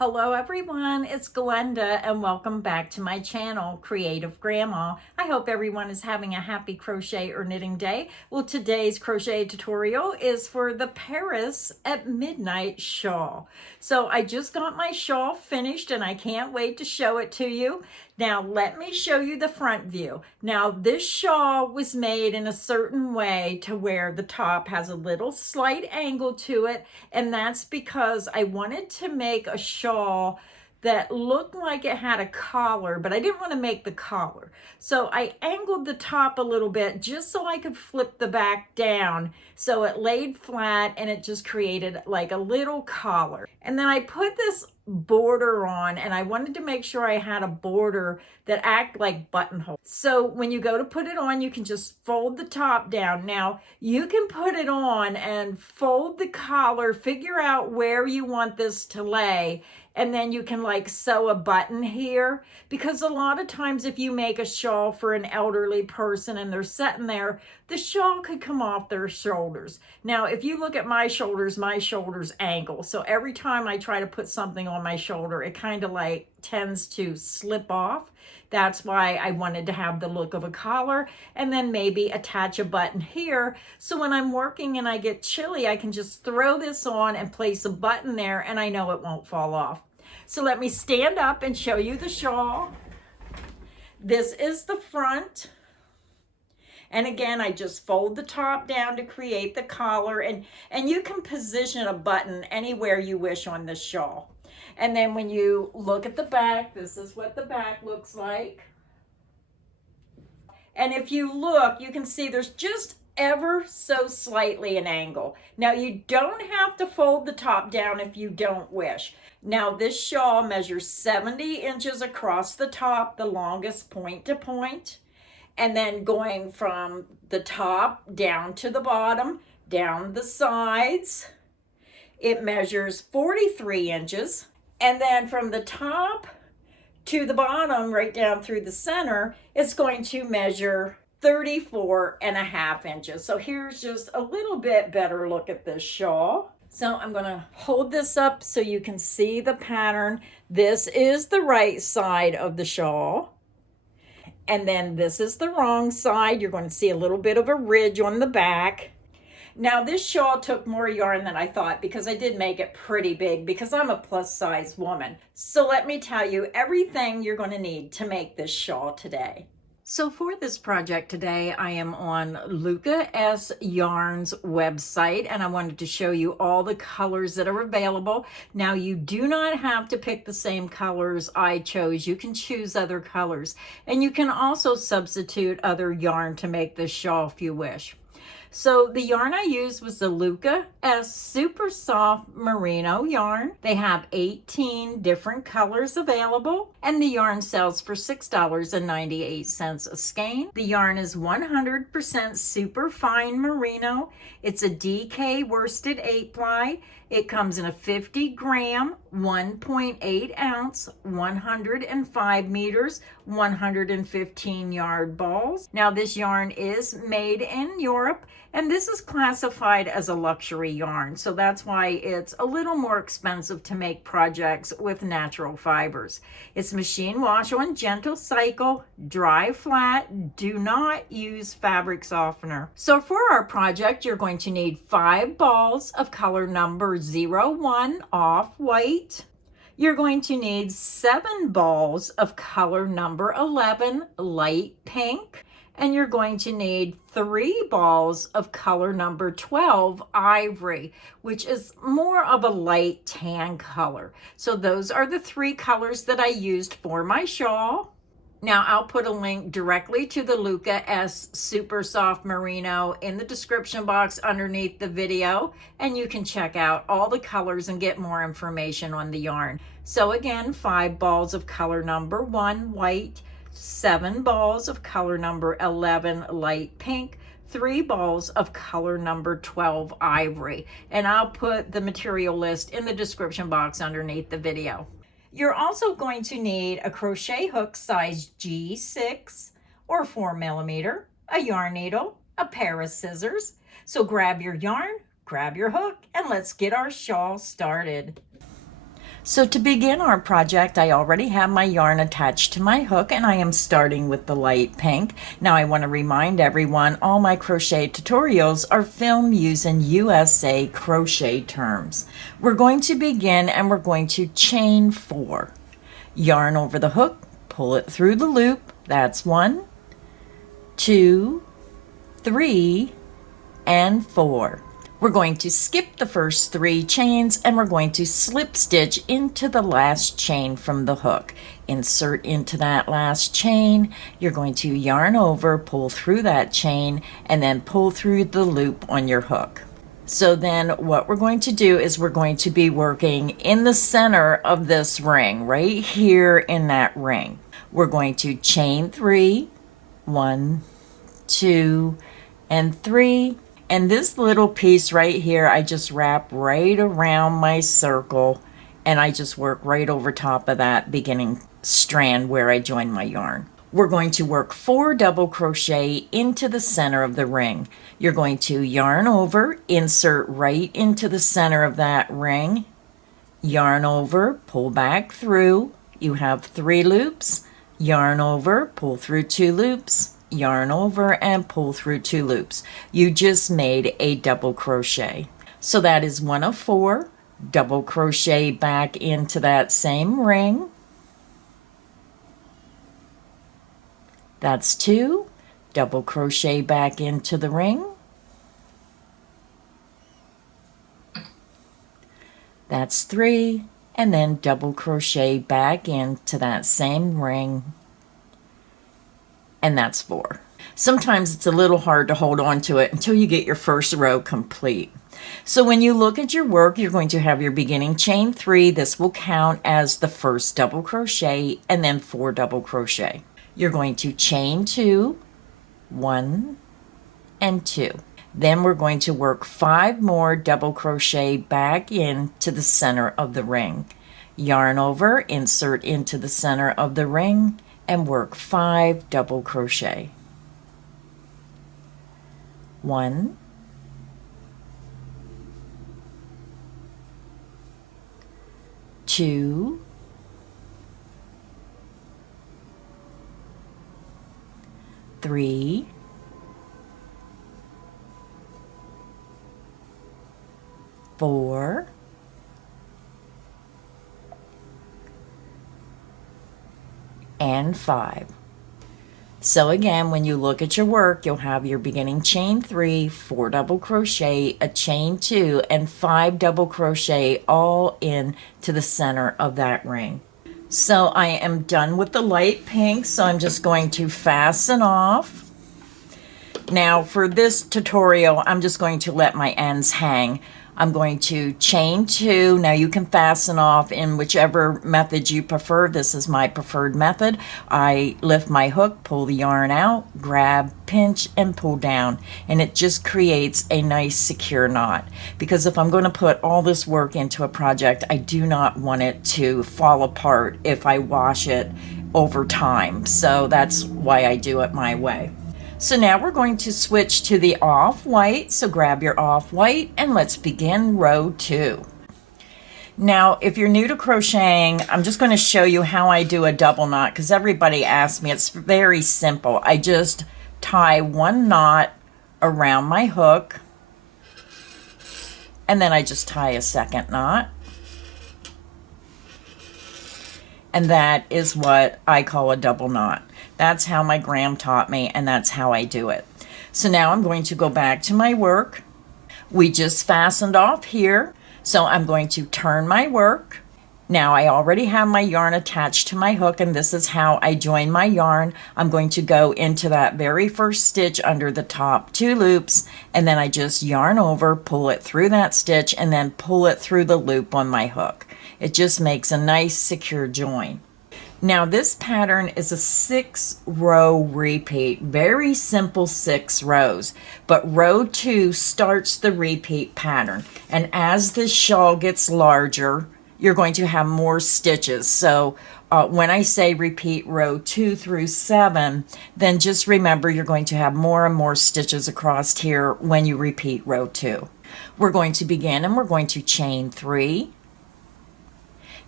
Hello everyone, it's Glenda and welcome back to my channel, Creative Grandma. I hope everyone is having a happy crochet or knitting day. Well, today's crochet tutorial is for the Paris at Midnight shawl. So I just got my shawl finished and I can't wait to show it to you. Now let me show you the front view. Now this shawl was made in a certain way to where the top has a little slight angle to it, and that's because I wanted to make a shawl that looked like it had a collar, but I didn't want to make the collar. So I angled the top a little bit just so I could flip the back down so it laid flat and it just created like a little collar. And then I put this border on, and I wanted to make sure I had a border that act like buttonhole. So when you go to put it on, you can just fold the top down. Now you can put it on and fold the collar, figure out where you want this to lay, and then you can like sew a button here, because a lot of times if you make a shawl for an elderly person and they're sitting there, the shawl could come off their shoulders. Now if you look at my shoulders angle, so every time I try to put something on my shoulder, it kind of like tends to slip off. That's why I wanted to have the look of a collar, and then maybe attach a button here, so when I'm working and I get chilly, I can just throw this on and place a button there and I know it won't fall off. So let me stand up and show you the shawl. This is the front. And again, I just fold the top down to create the collar, and you can position a button anywhere you wish on this shawl. And then when you look at the back, this is what the back looks like. And if you look, you can see there's just ever so slightly an angle. Now you don't have to fold the top down if you don't wish. Now this shawl measures 70 inches across the top, the longest point to point. And then going from the top down to the bottom, down the sides, it measures 43 inches. And then from the top to the bottom, right down through the center, it's going to measure 34.5 inches. So here's just a little bit better look at this shawl. So I'm going to hold this up so you can see the pattern. This is the right side of the shawl. And then this is the wrong side. You're going to see a little bit of a ridge on the back. Now this shawl took more yarn than I thought, because I did make it pretty big because I'm a plus size woman. So let me tell you everything you're going to need to make this shawl today. So for this project today, I am on Luca-s Yarns website, and I wanted to show you all the colors that are available. Now you do not have to pick the same colors I chose. You can choose other colors, and you can also substitute other yarn to make this shawl if you wish. So the yarn I used was the Luca-s Super Soft Merino yarn. They have 18 different colors available, and the yarn sells for $6.98 a skein. The yarn is 100% super fine merino. It's a DK worsted 8-ply. It comes in a 50 gram, 1.8 ounce, 105 meters, 115 yard balls. Now this yarn is made in Europe, and this is classified as a luxury yarn. So that's why it's a little more expensive to make projects with natural fibers. It's machine wash on gentle cycle, dry flat, do not use fabric softener. So for our project, you're going to need 5 balls of color number 01 off-white. You're going to need 7 balls of color number 11 light pink, and you're going to need 3 balls of color number 12 ivory, which is more of a light tan color. So those are the 3 colors that I used for my shawl. Now I'll put a link directly to the Luca-s Super Soft Merino in the description box underneath the video, and you can check out all the colors and get more information on the yarn. So again, 5 balls of color number 1 white, 7 balls of color number 11 light pink, 3 balls of color number 12 ivory, and I'll put the material list in the description box underneath the video. You're also going to need a crochet hook size G6 or 4mm, a yarn needle, a pair of scissors. So grab your yarn, grab your hook, and let's get our shawl started. So to begin our project, I already have my yarn attached to my hook, and I am starting with the light pink. Now I want to remind everyone all my crochet tutorials are filmed using USA crochet terms. We're going to begin and we're going to chain 4. Yarn over the hook, pull it through the loop. That's 1, 2, 3, and 4. We're going to skip the first 3 chains and we're going to slip stitch into the last chain from the hook. Insert into that last chain. You're going to yarn over, pull through that chain, and then pull through the loop on your hook. So then what we're going to do is we're going to be working in the center of this ring, right here in that ring. We're going to chain 3, 1, 2, and 3. And this little piece right here, I just wrap right around my circle and I just work right over top of that beginning strand where I join my yarn. We're going to work 4 double crochet into the center of the ring. You're going to yarn over, insert right into the center of that ring, yarn over, pull back through. You have 3 loops, yarn over, pull through 2 loops, yarn over, and pull through 2 loops. You just made a double crochet. So that is 1 of 4. Double crochet back into that same ring. That's 2. Double crochet back into the ring. That's 3. And then double crochet back into that same ring. And that's 4. Sometimes it's a little hard to hold on to it until you get your first row complete. So when you look at your work, you're going to have your beginning chain 3. This will count as the first double crochet, and then 4 double crochet. You're going to chain 2, 1, and 2. Then we're going to work 5 more double crochet back into the center of the ring. Yarn over, insert into the center of the ring, and work 5 double crochet. 1, 2, 3, 4, and 5. So again, when you look at your work, you'll have your beginning chain 3, 4 double crochet, a chain 2, and 5 double crochet all in to the center of that ring. So I am done with the light pink, so I'm just going to fasten off. Now for this tutorial, I'm just going to let my ends hang. I'm going to chain 2. Now you can fasten off in whichever method you prefer. This is my preferred method. I lift my hook, pull the yarn out, grab, pinch, and pull down. And it just creates a nice secure knot. Because if I'm going to put all this work into a project, I do not want it to fall apart if I wash it over time. So that's why I do it my way. So now we're going to switch to the off-white. So grab your off-white and let's begin row 2. Now, if you're new to crocheting, I'm just going to show you how I do a double knot because everybody asks me. It's very simple. I just tie 1 knot around my hook and then I just tie a second knot. And that is what I call a double knot. That's how my gram taught me, and that's how I do it. So now I'm going to go back to my work. We just fastened off here, so I'm going to turn my work. Now I already have my yarn attached to my hook, and this is how I join my yarn. I'm going to go into that very first stitch under the top 2 loops, and then I just yarn over, pull it through that stitch, and then pull it through the loop on my hook. It just makes a nice secure join. Now this pattern is a 6-row repeat, very simple 6 rows, but row 2 starts the repeat pattern. And as this shawl gets larger, you're going to have more stitches. So when I say repeat row 2 through 7, then just remember you're going to have more and more stitches across here when you repeat row 2. We're going to begin and we're going to chain 3.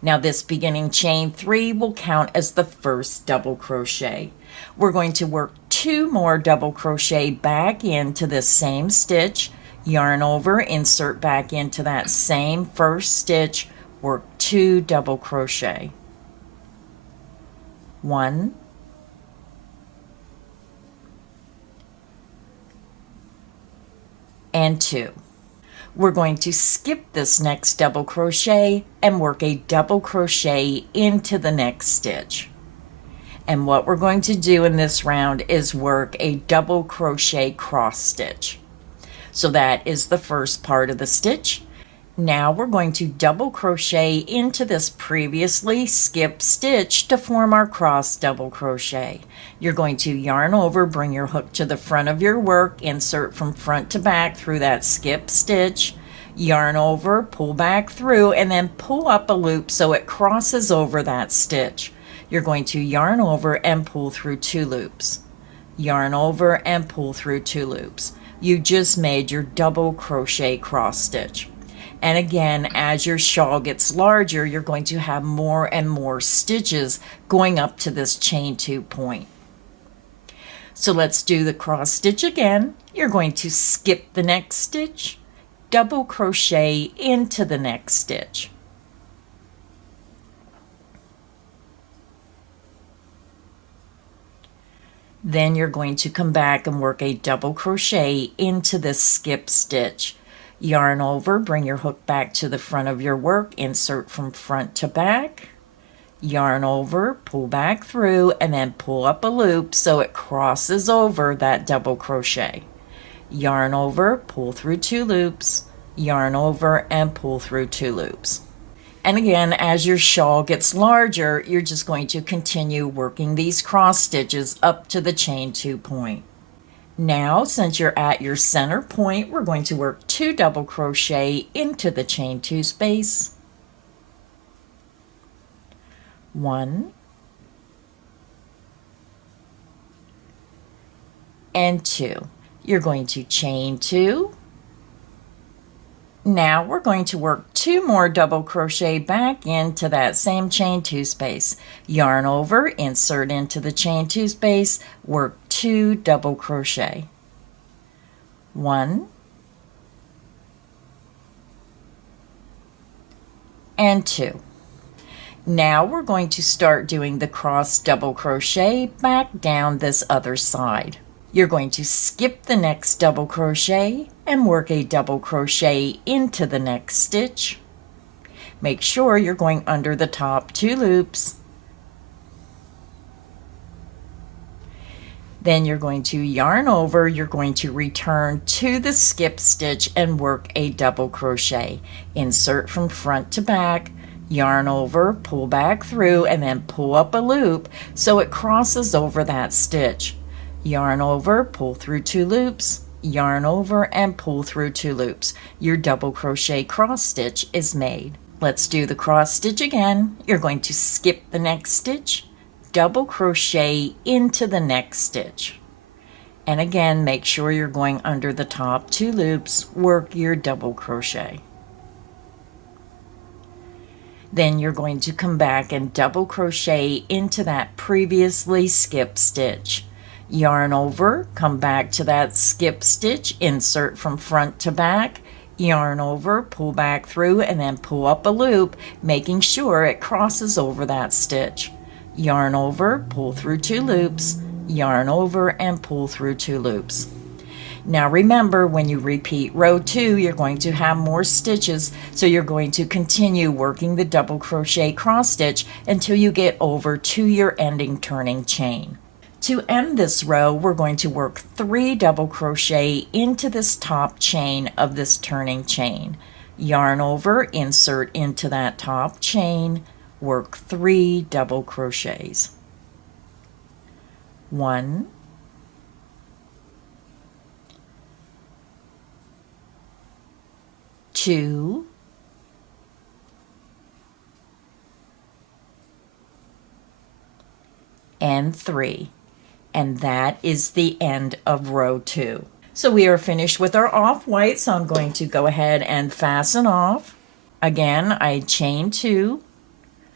Now this beginning chain 3 will count as the first double crochet. We're going to work 2 more double crochet back into this same stitch, yarn over, insert back into that same first stitch, work 2 double crochet. 1, and 2. We're going to skip this next double crochet and work a double crochet into the next stitch. And what we're going to do in this round is work a double crochet cross stitch. So that is the first part of the stitch. Now we're going to double crochet into this previously skipped stitch to form our cross double crochet. You're going to yarn over, bring your hook to the front of your work, insert from front to back through that skipped stitch, yarn over, pull back through, and then pull up a loop so it crosses over that stitch. You're going to yarn over and pull through 2 loops. Yarn over and pull through 2 loops. You just made your double crochet cross stitch. And again, as your shawl gets larger, you're going to have more and more stitches going up to this chain 2 point. So let's do the cross stitch again. You're going to skip the next stitch, double crochet into the next stitch. Then you're going to come back and work a double crochet into this skip stitch. Yarn over, bring your hook back to the front of your work, insert from front to back, yarn over, pull back through, and then pull up a loop so it crosses over that double crochet. Yarn over, pull through 2 loops, yarn over, and pull through 2 loops. And again, as your shawl gets larger, you're just going to continue working these cross stitches up to the chain 2 point. Now, since you're at your center point, we're going to work 2 double crochet into the chain 2 space. 1 and 2. You're going to chain 2. Now we're going to work 2 more double crochet back into that same chain 2 space. Yarn over, insert into the chain 2 space, work 2 double crochet. 1 and 2. Now we're going to start doing the cross double crochet back down this other side. You're going to skip the next double crochet and work a double crochet into the next stitch. Make sure you're going under the top 2 loops. Then you're going to yarn over, you're going to return to the skip stitch and work a double crochet. Insert from front to back, yarn over, pull back through, and then pull up a loop so it crosses over that stitch. Yarn over, pull through 2 loops, yarn over, and pull through 2 loops. Your double crochet cross stitch is made. Let's do the cross stitch again. You're going to skip the next stitch, double crochet into the next stitch. And again, make sure you're going under the top 2 loops, work your double crochet. Then you're going to come back and double crochet into that previously skipped stitch. Yarn over, come back to that skip stitch, insert from front to back, yarn over, pull back through, and then pull up a loop, making sure it crosses over that stitch. Yarn over, pull through 2 loops, yarn over, and pull through 2 loops. Now remember, when you repeat row 2, you're going to have more stitches, so you're going to continue working the double crochet cross stitch until you get over to your ending turning chain. To end this row, we're going to work 3 double crochet into this top chain of this turning chain. Yarn over, insert into that top chain, work 3 double crochets. 1, 2, and 3. And that is the end of row 2. So we are finished with our off-white, so I'm going to go ahead and fasten off. Again, I chain 2,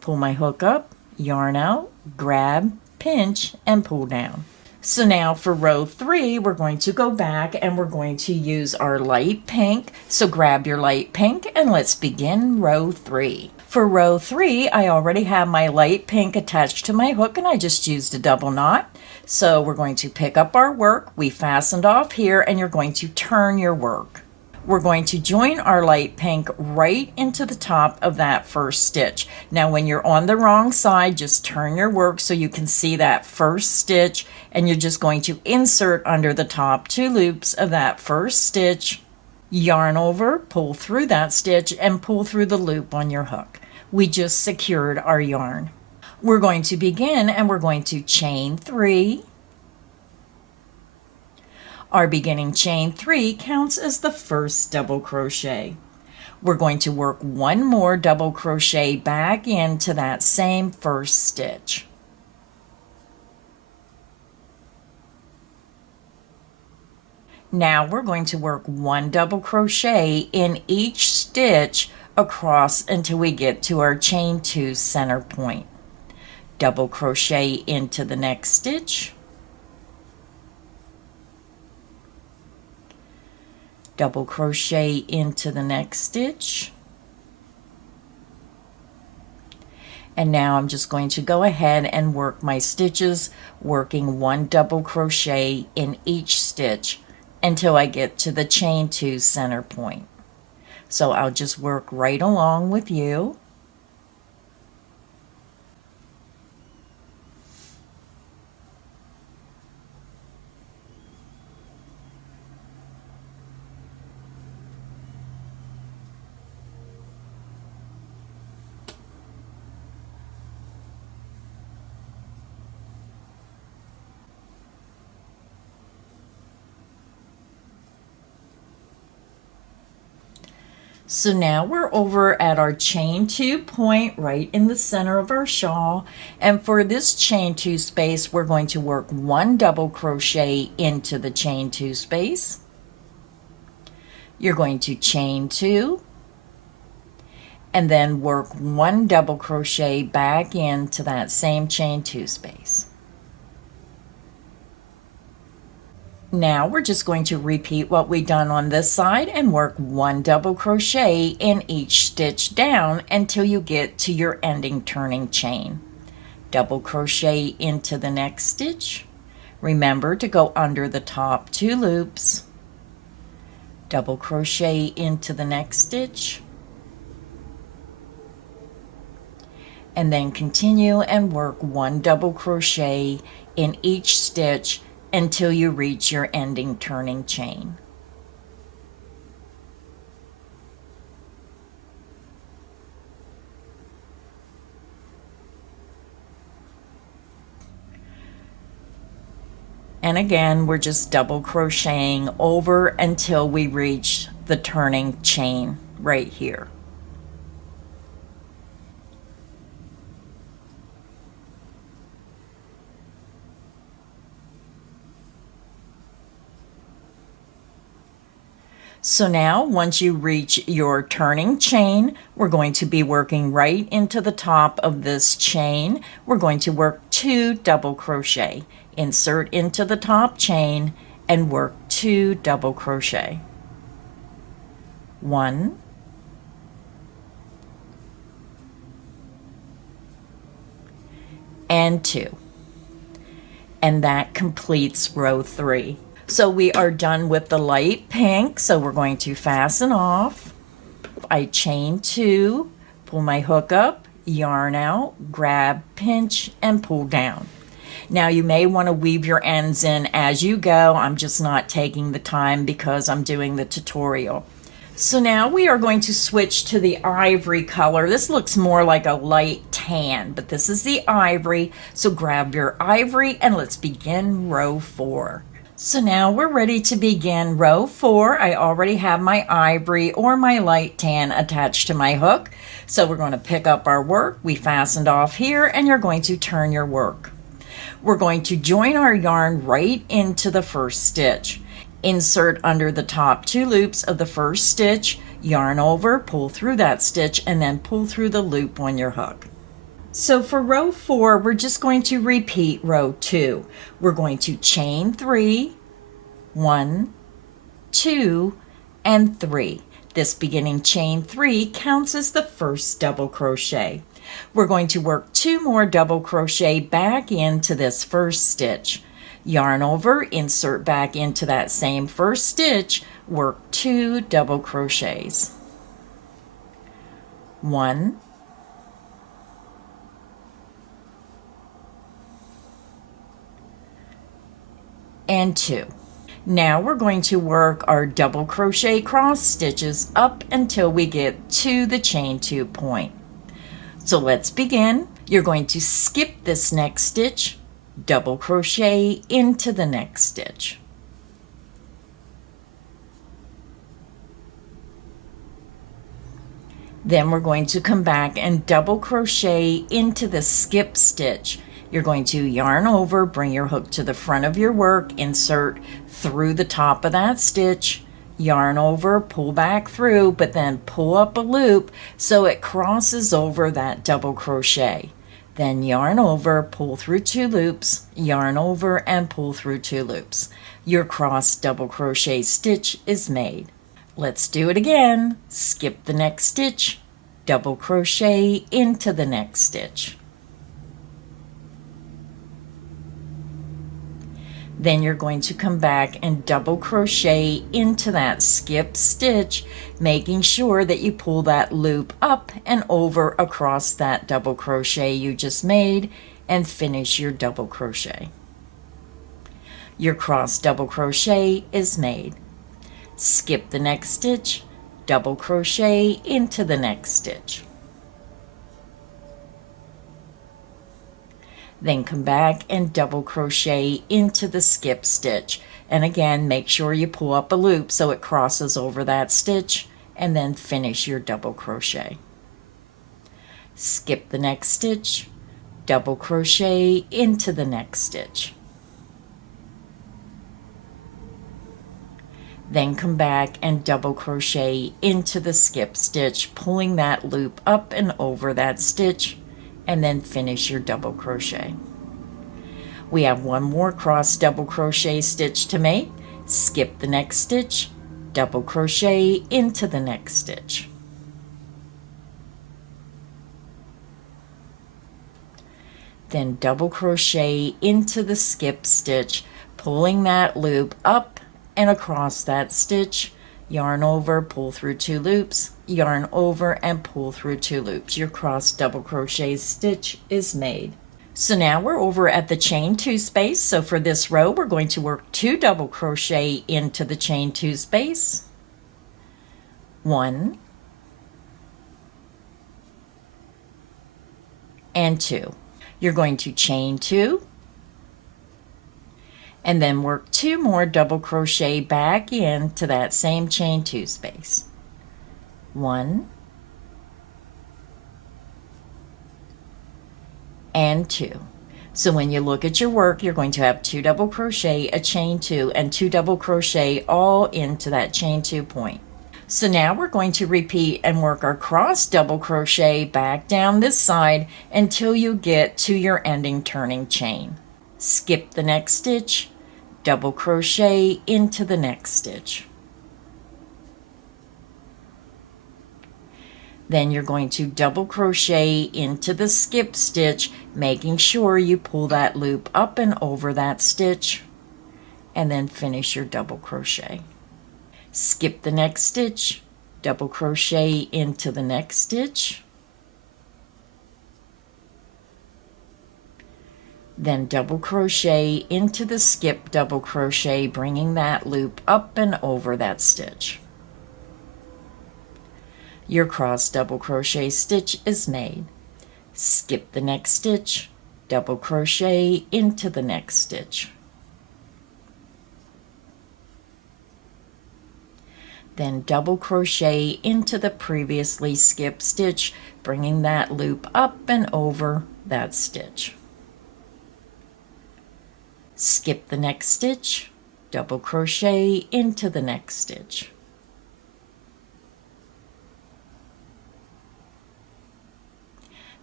pull my hook up, yarn out, grab, pinch, and pull down. So now for row 3, we're going to go back and we're going to use our light pink. So grab your light pink and let's begin row 3. For row 3, I already have my light pink attached to my hook and I just used a double knot. So we're going to pick up our work. We fastened off here and you're going to turn your work. We're going to join our light pink right into the top of that first stitch. Now when you're on the wrong side, just turn your work so you can see that first stitch, and you're just going to insert under the top 2 loops of that first stitch, yarn over, pull through that stitch, and pull through the loop on your hook. We just secured our yarn. We're going to begin and we're going to chain 3. Our beginning chain 3 counts as the first double crochet. We're going to work 1 more double crochet back into that same first stitch. Now we're going to work 1 double crochet in each stitch across until we get to our chain 2 center point. Double crochet into the next stitch. Double crochet into the next stitch. And now I'm just going to go ahead and work my stitches, working 1 double crochet in each stitch until I get to the chain 2 center point. So I'll just work right along with you. So now we're over at our chain 2 point right in the center of our shawl, and for this chain 2 space we're going to work 1 double crochet into the chain 2 space. You're going to chain 2 and then work 1 double crochet back into that same chain 2 space. Now we're just going to repeat what we've done on this side and work 1 double crochet in each stitch down until you get to your ending turning chain. Double crochet into the next stitch. Remember to go under the top 2 loops. Double crochet into the next stitch. And then continue and work 1 double crochet in each stitch until you reach your ending turning chain. And again, we're just double crocheting over until we reach the turning chain right here. So now once you reach your turning chain, we're going to be working right into the top of this chain. We're going to work 2 double crochet. Insert into the top chain and work 2 double crochet. 1, 2. And that completes row 3. So we are done with the light pink, so we're going to fasten off. I chain 2, pull my hook up, yarn out, grab, pinch, and pull down. Now you may want to weave your ends in as you go. I'm just not taking the time because I'm doing the tutorial. So now we are going to switch to the ivory color. This looks more like a light tan, but this is the ivory. So grab your ivory and let's begin row 4. So now we're ready to begin row 4. I already have my ivory or my light tan attached to my hook. So we're going to pick up our work. We fastened off here and you're going to turn your work. We're going to join our yarn right into the first stitch. Insert under the top 2 loops of the first stitch, yarn over, pull through that stitch, and then pull through the loop on your hook. So for row 4, we're just going to repeat row 2. We're going to chain 3, 1, 2, and 3. This beginning chain 3 counts as the first double crochet. We're going to work 2 more double crochet back into this first stitch. Yarn over, insert back into that same first stitch, work 2 double crochets. 1, and 2. Now we're going to work our double crochet cross stitches up until we get to the chain 2 point. So let's begin. You're going to skip this next stitch, double crochet into the next stitch. Then we're going to come back and double crochet into the skip stitch. You're going to yarn over, bring your hook to the front of your work, insert through the top of that stitch, yarn over, pull back through, but then pull up a loop so it crosses over that double crochet. Then yarn over, pull through 2 loops, yarn over, and pull through 2 loops. Your cross double crochet stitch is made. Let's do it again. Skip the next stitch, double crochet into the next stitch. Then you're going to come back and double crochet into that skip stitch, making sure that you pull that loop up and over across that double crochet you just made and finish your double crochet. Your cross double crochet is made. Skip the next stitch, double crochet into the next stitch. Then come back and double crochet into the skip stitch. And again, make sure you pull up a loop so it crosses over that stitch, and then finish your double crochet. Skip the next stitch, double crochet into the next stitch. Then come back and double crochet into the skip stitch, pulling that loop up and over that stitch, and then finish your double crochet. We have 1 more cross double crochet stitch to make. Skip the next stitch, double crochet into the next stitch. Then double crochet into the skip stitch, pulling that loop up and across that stitch, yarn over, pull through 2 loops, yarn over, and pull through 2 loops. Your cross double crochet stitch is made. So now we're over at the chain 2 space. So for this row, we're going to work 2 double crochet into the chain 2 space. 1 and 2. You're going to chain 2 and then work 2 more double crochet back into that same chain 2 space. 1 and 2. So when you look at your work, you're going to have 2 double crochet, a chain 2, and 2 double crochet all into that chain 2 point. So now we're going to repeat and work our cross double crochet back down this side until you get to your ending turning chain. Skip the next stitch, double crochet into the next stitch. Then you're going to double crochet into the skip stitch, making sure you pull that loop up and over that stitch, and then finish your double crochet. Skip the next stitch, double crochet into the next stitch, then double crochet into the skip double crochet, bringing that loop up and over that stitch. Your cross double crochet stitch is made. Skip the next stitch, double crochet into the next stitch. Then double crochet into the previously skipped stitch, bringing that loop up and over that stitch. Skip the next stitch, double crochet into the next stitch.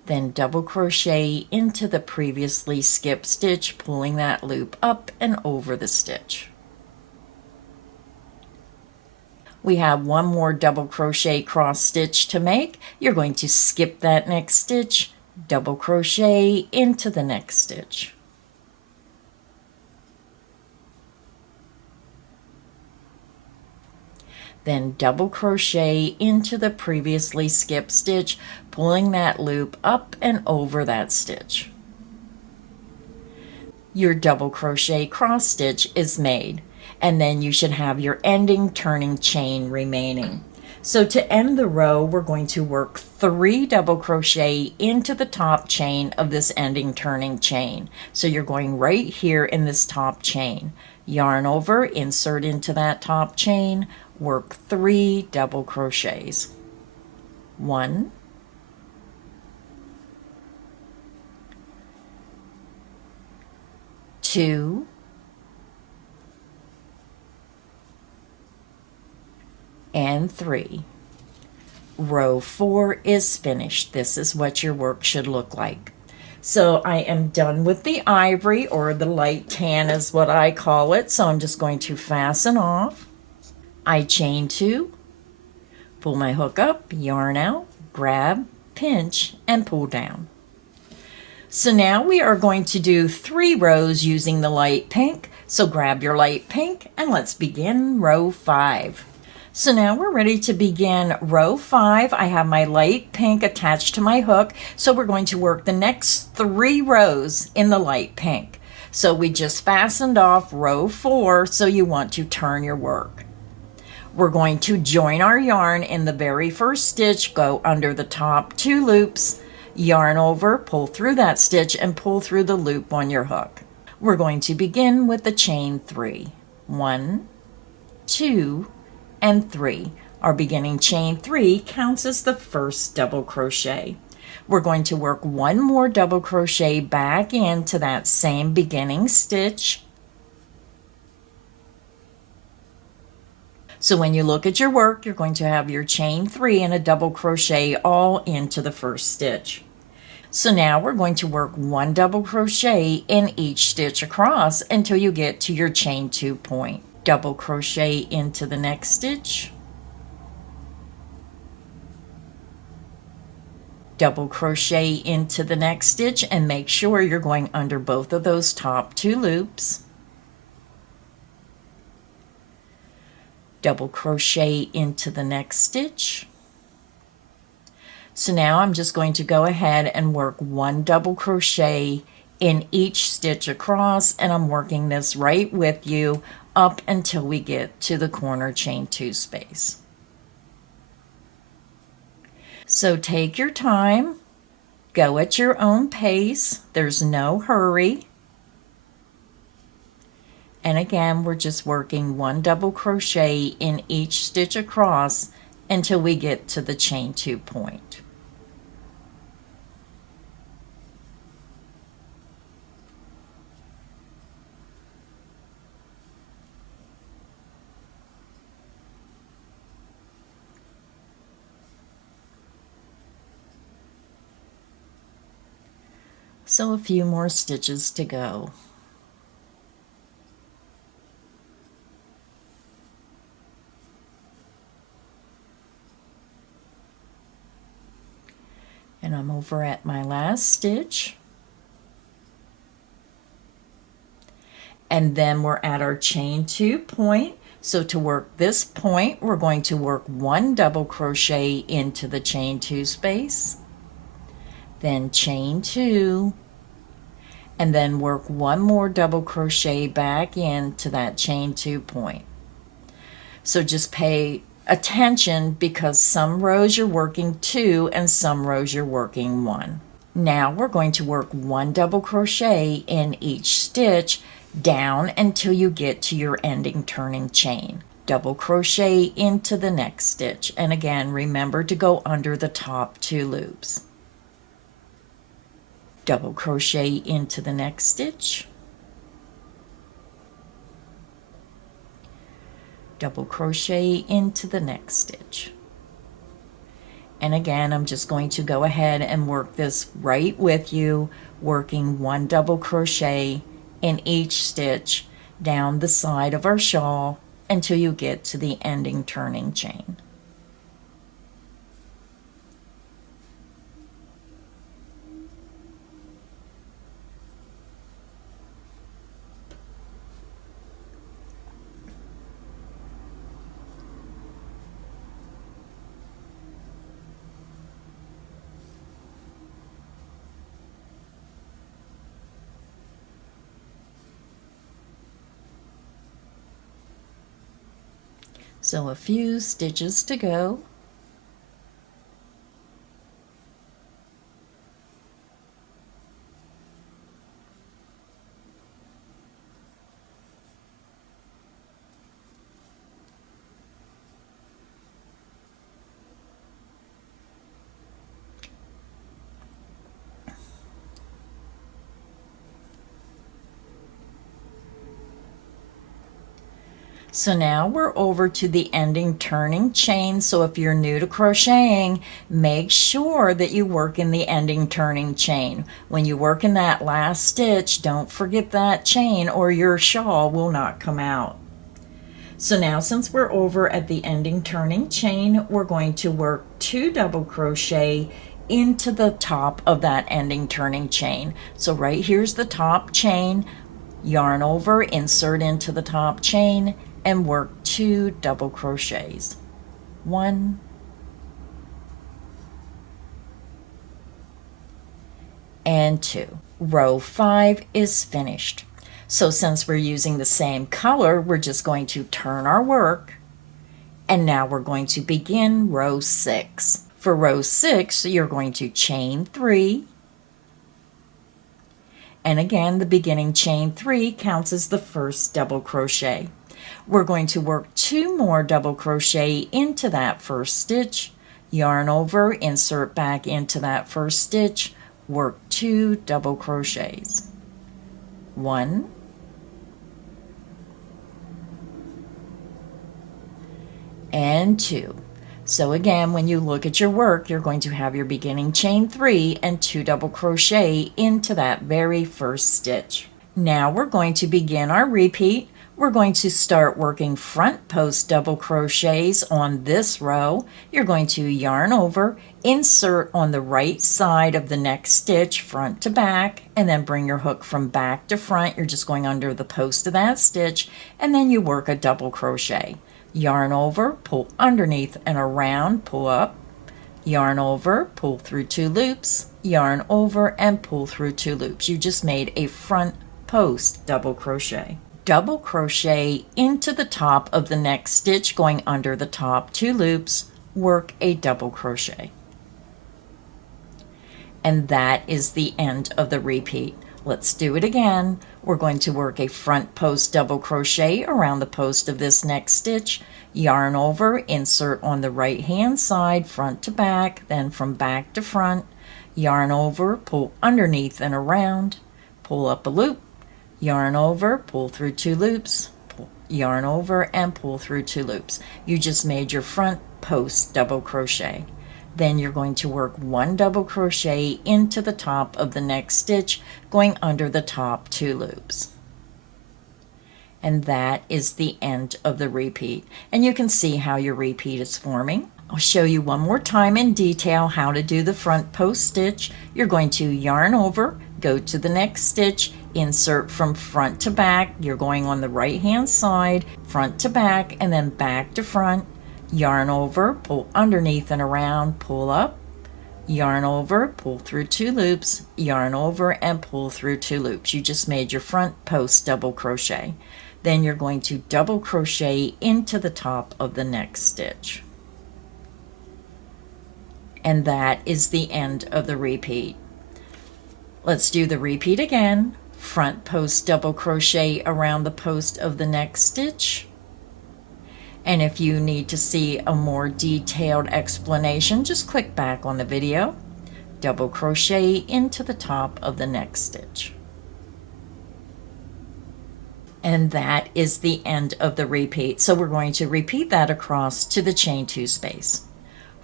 Then double crochet into the previously skipped stitch, pulling that loop up and over the stitch. We have one more double crochet cross stitch to make. You're going to skip that next stitch, double crochet into the next stitch. Then double crochet into the previously skipped stitch, pulling that loop up and over that stitch. Your double crochet cross stitch is made, and then you should have your ending turning chain remaining. So to end the row, we're going to work 3 double crochet into the top chain of this ending turning chain. So you're going right here in this top chain. Yarn over, insert into that top chain, work 3 double crochets. 1, 2, and 3. Row 4 is finished. This is what your work should look like. So I am done with the ivory, or the light tan is what I call it. So I'm just going to fasten off. I chain 2, pull my hook up, yarn out, grab, pinch, and pull down. So now we are going to do 3 rows using the light pink. So grab your light pink and let's begin row 5. So now we're ready to begin row 5. I have my light pink attached to my hook. So we're going to work the next 3 rows in the light pink. So we just fastened off row 4, so you want to turn your work. We're going to join our yarn in the very first stitch, go under the top 2 loops, yarn over, pull through that stitch, and pull through the loop on your hook. We're going to begin with the chain 3. 1, 2, and 3. Our beginning chain 3 counts as the first double crochet. We're going to work 1 more double crochet back into that same beginning stitch. So when you look at your work, you're going to have your chain 3 and a double crochet all into the first stitch. So now we're going to work 1 double crochet in each stitch across until you get to your chain 2 point. Double crochet into the next stitch. Double crochet into the next stitch, and make sure you're going under both of those top 2 loops. Double crochet into the next stitch. So now I'm just going to go ahead and work 1 double crochet in each stitch across, and I'm working this right with you up until we get to the corner chain 2 space. So take your time, go at your own pace, there's no hurry. And again, we're just working 1 double crochet in each stitch across until we get to the chain 2 point. So a few more stitches to go. And I'm over at my last stitch. And then we're at our chain 2 point. So to work this point, we're going to work 1 double crochet into the chain 2 space, then chain 2, and then work 1 more double crochet back into that chain 2 point. So just pay attention, because some rows you're working 2 and some rows you're working 1. Now we're going to work 1 double crochet in each stitch down until you get to your ending turning chain. Double crochet into the next stitch, and again remember to go under the top 2 loops. Double crochet into the next stitch. Double crochet into the next stitch. And again, I'm just going to go ahead and work this right with you, working 1 double crochet in each stitch down the side of our shawl until you get to the ending turning chain. So a few stitches to go. So now we're over to the ending turning chain. So if you're new to crocheting, make sure that you work in the ending turning chain. When you work in that last stitch, don't forget that chain or your shawl will not come out. So now since we're over at the ending turning chain, we're going to work 2 double crochet into the top of that ending turning chain. So right here's the top chain, yarn over, insert into the top chain, and work 2 double crochets. 1 and 2. Row 5 is finished. So since we're using the same color, we're just going to turn our work, and now we're going to begin row 6. For row 6, you're going to chain 3, and again the beginning chain 3 counts as the first double crochet. We're going to work 2 more double crochet into that first stitch, yarn over, insert back into that first stitch, work 2 double crochets. 1 and 2. So again, when you look at your work, you're going to have your beginning chain 3 and 2 double crochet into that very first stitch. Now we're going to begin our repeat. We're going to start working front post double crochets on this row. You're going to yarn over, insert on the right side of the next stitch front to back, and then bring your hook from back to front. You're just going under the post of that stitch, and then you work a double crochet. Yarn over, pull underneath and around, pull up, yarn over, pull through 2 loops, yarn over, and pull through 2 loops. You just made a front post double crochet. Double crochet into the top of the next stitch, going under the top 2 loops, work a double crochet. And that is the end of the repeat. Let's do it again. We're going to work a front post double crochet around the post of this next stitch, yarn over, insert on the right hand side front to back, then from back to front, yarn over, pull underneath and around, pull up a loop, yarn over, pull through 2 loops, yarn over, and pull through 2 loops. You just made your front post double crochet. Then you're going to work 1 double crochet into the top of the next stitch, going under the top 2 loops. And that is the end of the repeat. And you can see how your repeat is forming. I'll show you one more time in detail how to do the front post stitch. You're going to yarn over, go to the next stitch, insert from front to back. You're going on the right hand side, front to back, and then back to front. Yarn over, pull underneath and around, pull up, yarn over, pull through 2 loops, yarn over, and pull through 2 loops. You just made your front post double crochet. Then you're going to double crochet into the top of the next stitch. And that is the end of the repeat. Let's do the repeat again. Front post double crochet around the post of the next stitch. And if you need to see a more detailed explanation, just click back on the video. Double crochet into the top of the next stitch. And that is the end of the repeat. So we're going to repeat that across to the chain 2 space.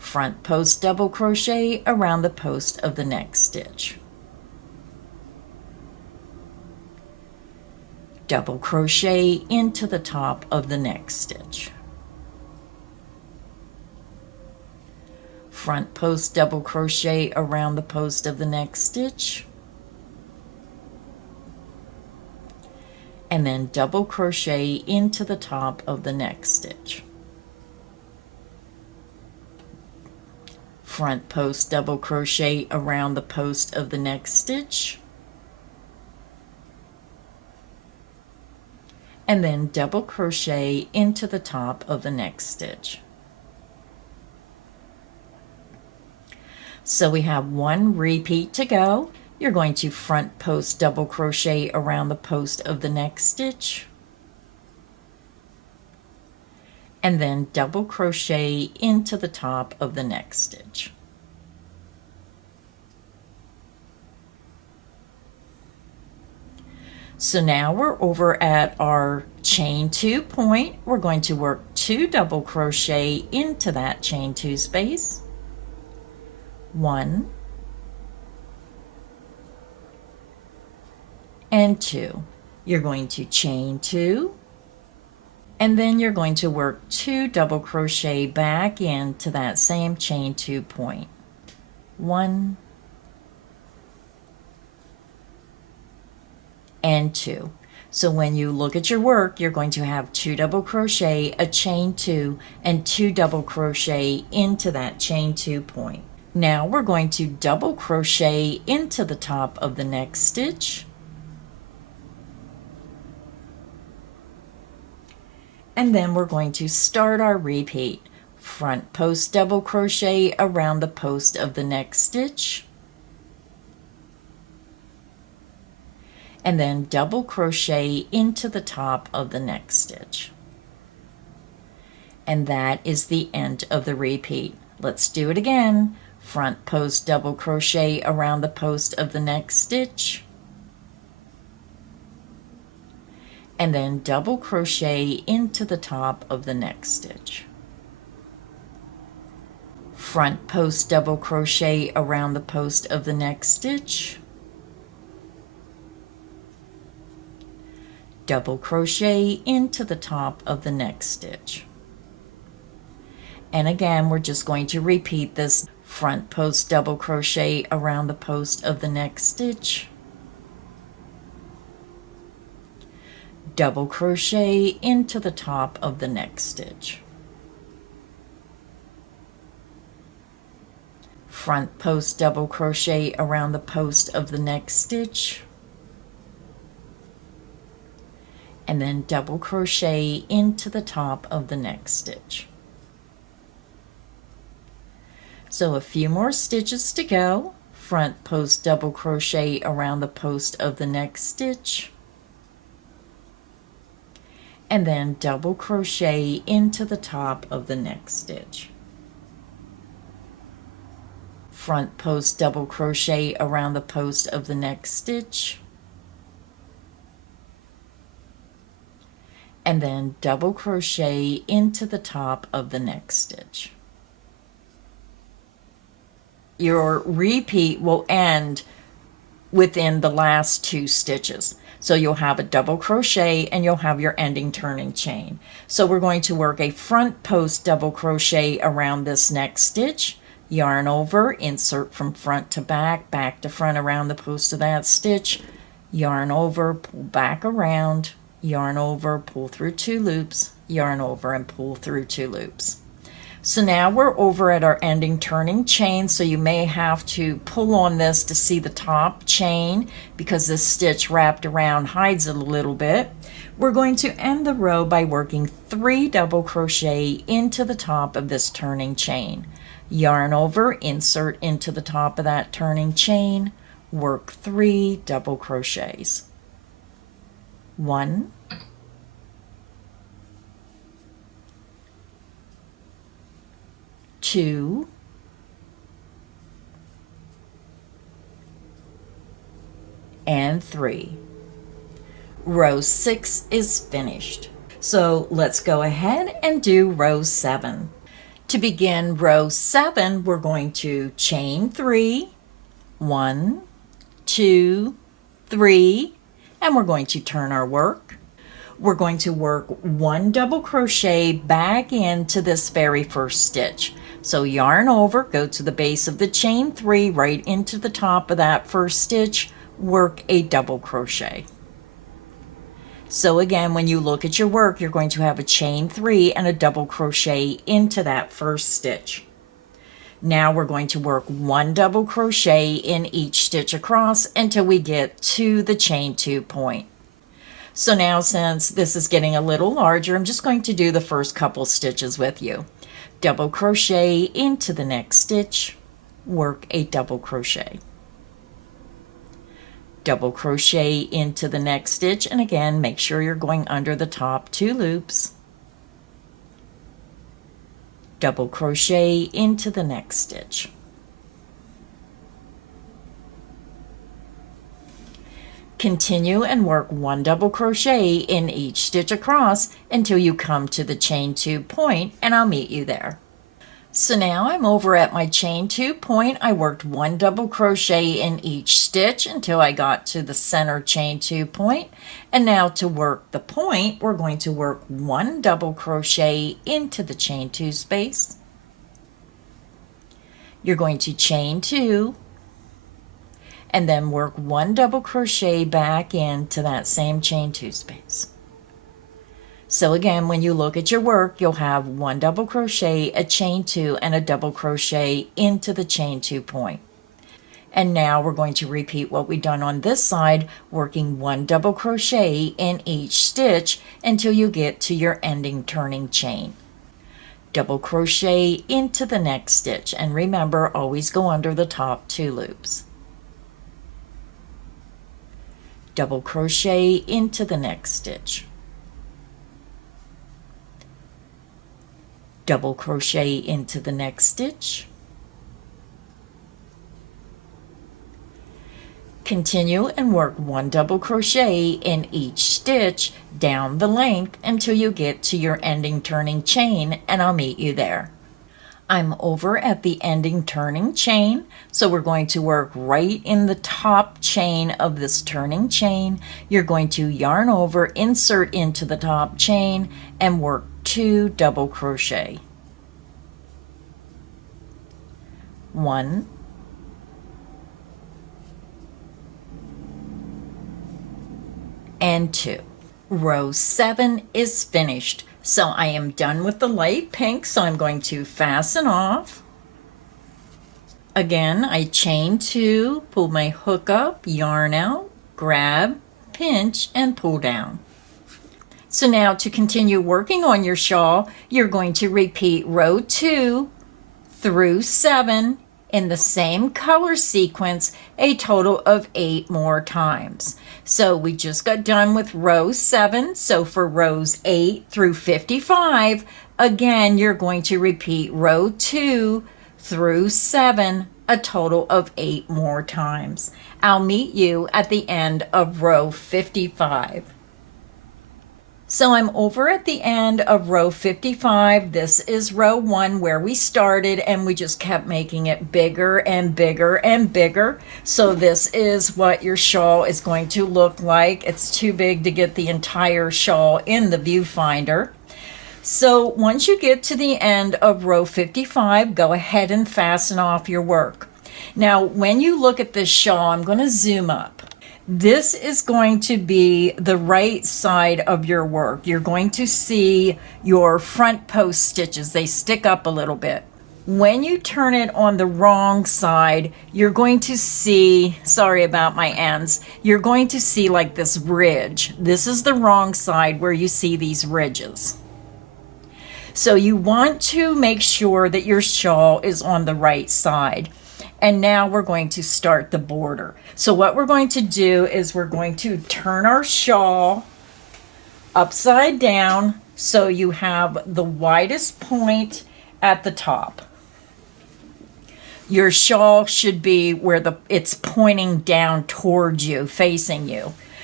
front post double crochet around the post of the next stitch, double crochet into the top of the next stitch, front post double crochet around the post of the next stitch, and then double crochet into the top of the next stitch, front post double crochet around the post of the next stitch, and then double crochet into the top of the next stitch. So we have one repeat to go. You're going to front post double crochet around the post of the next stitch, and then double crochet into the top of the next stitch. So now we're over at our chain 2 point. We're going to work 2 double crochet into that chain 2 space. 1 and 2. You're going to chain 2, and then you're going to work 2 double crochet back into that same chain 2 point. 1 and 2. So when you look at your work, you're going to have 2 double crochet, a chain 2, and 2 double crochet into that chain 2 point. Now we're going to double crochet into the top of the next stitch, and then we're going to start our repeat. Front post double crochet around the post of the next stitch, and then double crochet into the top of the next stitch. And that is the end of the repeat. Let's do it again. Front post double crochet around the post of the next stitch, and then double crochet into the top of the next stitch. Front post double crochet around the post of the next stitch, double crochet into the top of the next stitch. And again, we're just going to repeat this. Front post double crochet around the post of the next stitch, double crochet into the top of the next stitch, front post double crochet around the post of the next stitch, and then double crochet into the top of the next stitch. So a few more stitches to go. Front post double crochet around the post of the next stitch, and then double crochet into the top of the next stitch. Front post double crochet around the post of the next stitch, and then double crochet into the top of the next stitch. Your repeat will end within the last 2 stitches. So you'll have a double crochet and you'll have your ending turning chain. So we're going to work a front post double crochet around this next stitch, yarn over, insert from front to back, back to front around the post of that stitch, yarn over, pull back around, yarn over, pull through 2 loops, yarn over, and pull through 2 loops. So now we're over at our ending turning chain, so you may have to pull on this to see the top chain because this stitch wrapped around hides it a little bit. We're going to end the row by working 3 double crochet into the top of this turning chain. Yarn over, insert into the top of that turning chain, work 3 double crochets. 1, 2, and 3. Row 6 is finished. So let's go ahead and do row 7. To begin row 7, we're going to chain 3, 1, 2, 3, and we're going to turn our work. We're going to work 1 double crochet back into this very first stitch. So yarn over, go to the base of the chain 3, right into the top of that first stitch, work a double crochet. So again, when you look at your work, you're going to have a chain 3 and a double crochet into that first stitch. Now we're going to work 1 double crochet in each stitch across until we get to the chain 2 point. So now, since this is getting a little larger, I'm just going to do the first couple stitches with you. Double crochet into the next stitch, work a double crochet. Double crochet into the next stitch, and again, make sure you're going under the top 2 loops. Double crochet into the next stitch. Continue and work 1 double crochet in each stitch across until you come to the chain 2 point, and I'll meet you there. So now I'm over at my chain 2 point. I worked 1 double crochet in each stitch until I got to the center chain 2 point. And now to work the point, we're going to work 1 double crochet into the chain 2 space. You're going to chain 2 and then work 1 double crochet back into that same chain 2 space. So again, when you look at your work, you'll have 1 double crochet, a chain 2, and a double crochet into the chain 2 point. And now we're going to repeat what we've done on this side, working 1 double crochet in each stitch until you get to your ending turning chain. Double crochet into the next stitch, and remember, always go under the top 2 loops. Double crochet into the next stitch. Double crochet into the next stitch. Continue and work 1 double crochet in each stitch down the length until you get to your ending turning chain, and I'll meet you there. I'm over at the ending turning chain, so we're going to work right in the top chain of this turning chain. You're going to yarn over, insert into the top chain, and work 2 double crochet. 1, and 2. Row 7 is finished. So I am done with the light pink, so I'm going to fasten off. Again, I chain 2, pull my hook up, yarn out, grab, pinch, and pull down. So now to continue working on your shawl, you're going to repeat row 2 through 7 in the same color sequence a total of 8 more times. So we just got done with row 7. So for rows 8 through 55, again, you're going to repeat row 2 through 7 a total of 8 more times. I'll meet you at the end of row 55. So I'm over at the end of row 55. This is row 1 where we started, and we just kept making it bigger and bigger and bigger. So this is what your shawl is going to look like. It's too big to get the entire shawl in the viewfinder. So once you get to the end of row 55, go ahead and fasten off your work. Now, when you look at this shawl, I'm going to zoom up. This is going to be the right side of your work. You're going to see your front post stitches. They stick up a little bit. When you turn it on the wrong side, you're going to see, sorry about my ends, you're going to see like this ridge. This is the wrong side where you see these ridges. So you want to make sure that your shawl is on the right side. And now we're going to start the border. So what we're going to do is we're going to turn our shawl upside down so you have the widest point at the top. Your shawl should be where it's pointing down towards you, facing you.